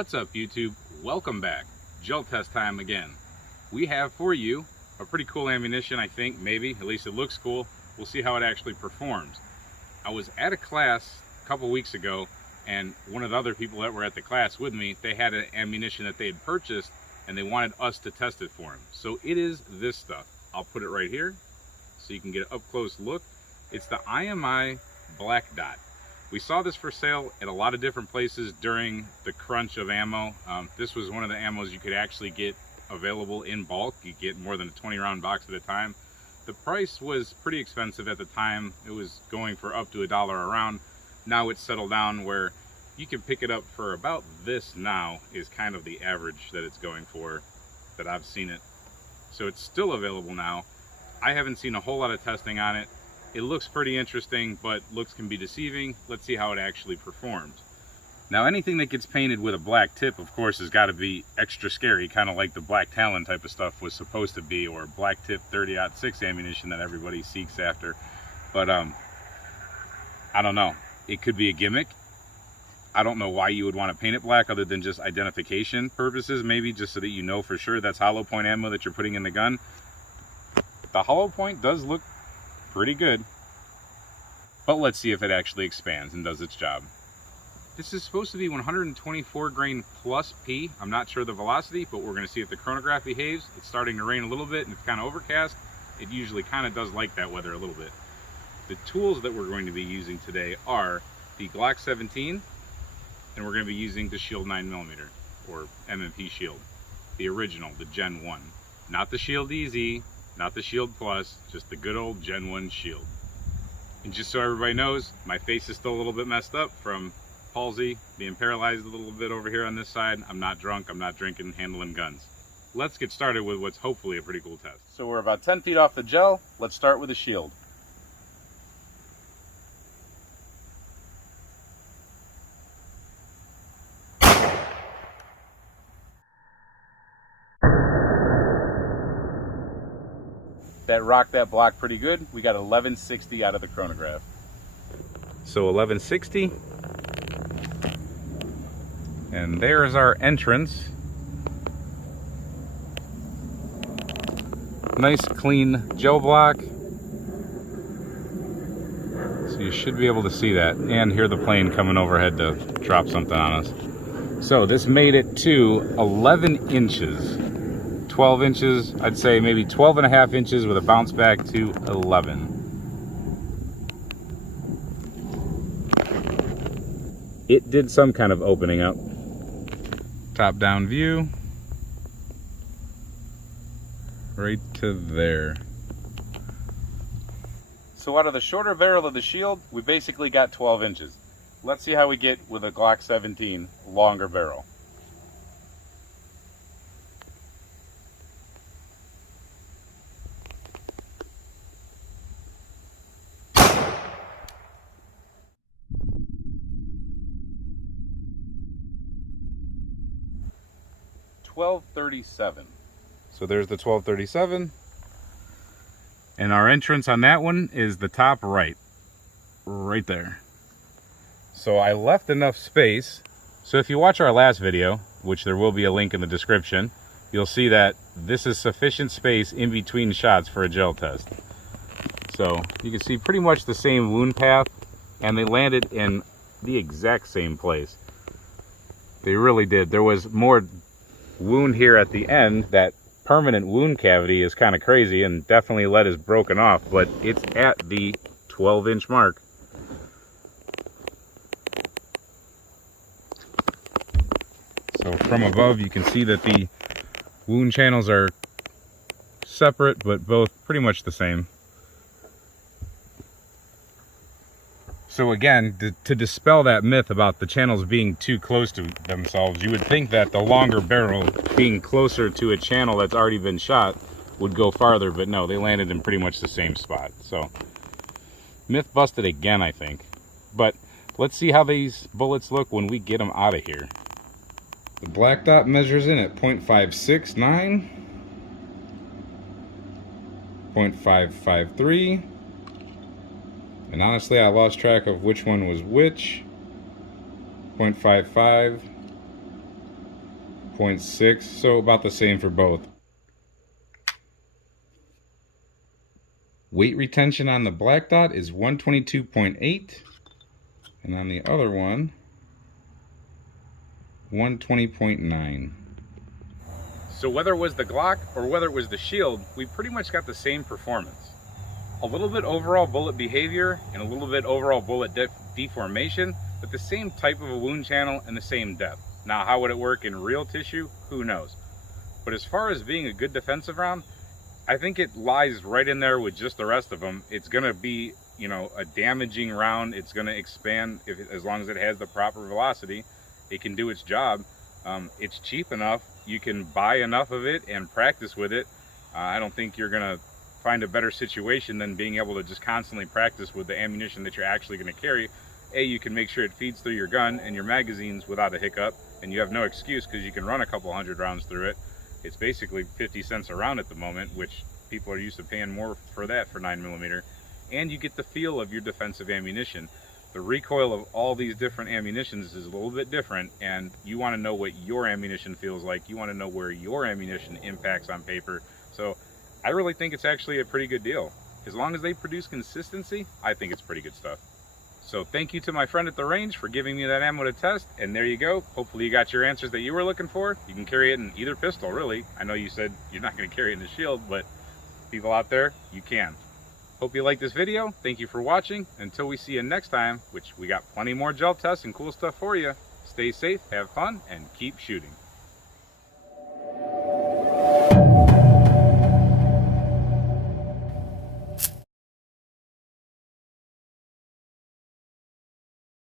What's up, YouTube? Welcome back. Gel test time again. We have for you a pretty cool ammunition, I think, maybe. At least it looks cool. We'll see how it actually performs. I was at a class a couple weeks ago, and one of the other people that were at the class with me, they had an ammunition that they had purchased, and they wanted us to test it for them. So it is this stuff. I'll put it right here so you can get an up-close look. It's the IMI Black Dot. We saw this for sale at a lot of different places during the crunch of ammo. This was one of the ammos you could actually get available in bulk. You get more than a 20-round box at a time. The price was pretty expensive at the time. It was going for up to $1 a round. Now it's settled down where you can pick it up for about this now is kind of the average that it's going for that I've seen it. So it's still available now. I haven't seen a whole lot of testing on it. It looks pretty interesting, but looks can be deceiving. Let's see how it actually performs. Now, anything that gets painted with a black tip, of course, has got to be extra scary, kind of like the Black Talon type of stuff was supposed to be, or black tip 30-06 ammunition that everybody seeks after. But I don't know. It could be a gimmick. I don't know why you would want to paint it black other than just identification purposes, maybe just so that you know for sure that's hollow point ammo that you're putting in the gun. The hollow point does look pretty good, but let's see if it actually expands and does its job. This is supposed to be 124 grain plus P. I'm not sure the velocity, but we're going to see if the chronograph behaves. It's starting to rain a little bit and it's kind of overcast. It usually kind of does like that weather a little bit. The tools that we're going to be using today are the Glock 17, and we're going to be using the Shield 9mm or M&P Shield, the original, the Gen 1, not the Shield EZ, not the Shield Plus, just the good old Gen 1 Shield. And just so everybody knows, my face is still a little bit messed up from palsy, being paralyzed a little bit over here on this side. I'm not drunk, I'm not drinking, handling guns. Let's get started with what's hopefully a pretty cool test. So we're about 10 feet off the gel. Let's start with the Shield. That rocked that block pretty good. We got 1160 out of the chronograph. So 1160. And there's our entrance. Nice clean gel block. So you should be able to see that and hear the plane coming overhead to drop something on us. So this made it to 11 inches. 12 inches, I'd say maybe 12 and a half inches with a bounce back to 11. It did some kind of opening up. Top down view. Right to there. So out of the shorter barrel of the Shield, we basically got 12 inches. Let's see how we get with a Glock 17 longer barrel. .1237. So there's the 1237, and our entrance on that one is the top right there. So I left enough space. So if you watch our last video, which there will be a link in the description, you'll see that this is sufficient space in between shots for a gel test. So you can see pretty much the same wound path, and they landed in the exact same place. They really did. There was more wound here at the end. That permanent wound cavity is kind of crazy, and definitely lead is broken off, but it's at the 12-inch mark. So from above you can see that the wound channels are separate, but both pretty much the same. So again, to dispel that myth about the channels being too close to themselves, you would think that the longer barrel being closer to a channel that's already been shot would go farther, but no, they landed in pretty much the same spot. So myth busted again, I think. But let's see how these bullets look when we get them out of here. The Black Dot measures in at .569, .553, and honestly I lost track of which one was which. .55, 122.6, so about the same for both. Weight retention on the black dot is 122.8, and on the other one, 120.9. So whether it was the Glock or whether it was the Shield, we pretty much got the same performance. A little bit overall bullet behavior and a little bit overall bullet deformation, but the same type of a wound channel and the same depth. Now, how would it work in real tissue? Who knows? But as far as being a good defensive round, I think it lies right in there with just the rest of them. It's going to be, you know, a damaging round. It's going to expand as long as it has the proper velocity. It can do its job. It's cheap enough. You can buy enough of it and practice with it. I don't think you're going to find a better situation than being able to just constantly practice with the ammunition that you're actually going to carry. You can make sure it feeds through your gun and your magazines without a hiccup, and you have no excuse because you can run a couple hundred rounds through it. It's basically 50 cents a round at the moment, which people are used to paying more for that for 9mm. And you get the feel of your defensive ammunition. The recoil of all these different ammunitions is a little bit different, and you want to know what your ammunition feels like. You want to know where your ammunition impacts on paper. So I really think it's actually a pretty good deal. As long as they produce consistency, I think it's pretty good stuff. So thank you to my friend at the range for giving me that ammo to test, and there you go. Hopefully you got your answers that you were looking for. You can carry it in either pistol, really. I know you said you're not going to carry it in the Shield, but people out there, you can. Hope you liked this video. Thank you for watching. Until we see you next time, which we got plenty more gel tests and cool stuff for you. Stay safe, have fun, and keep shooting.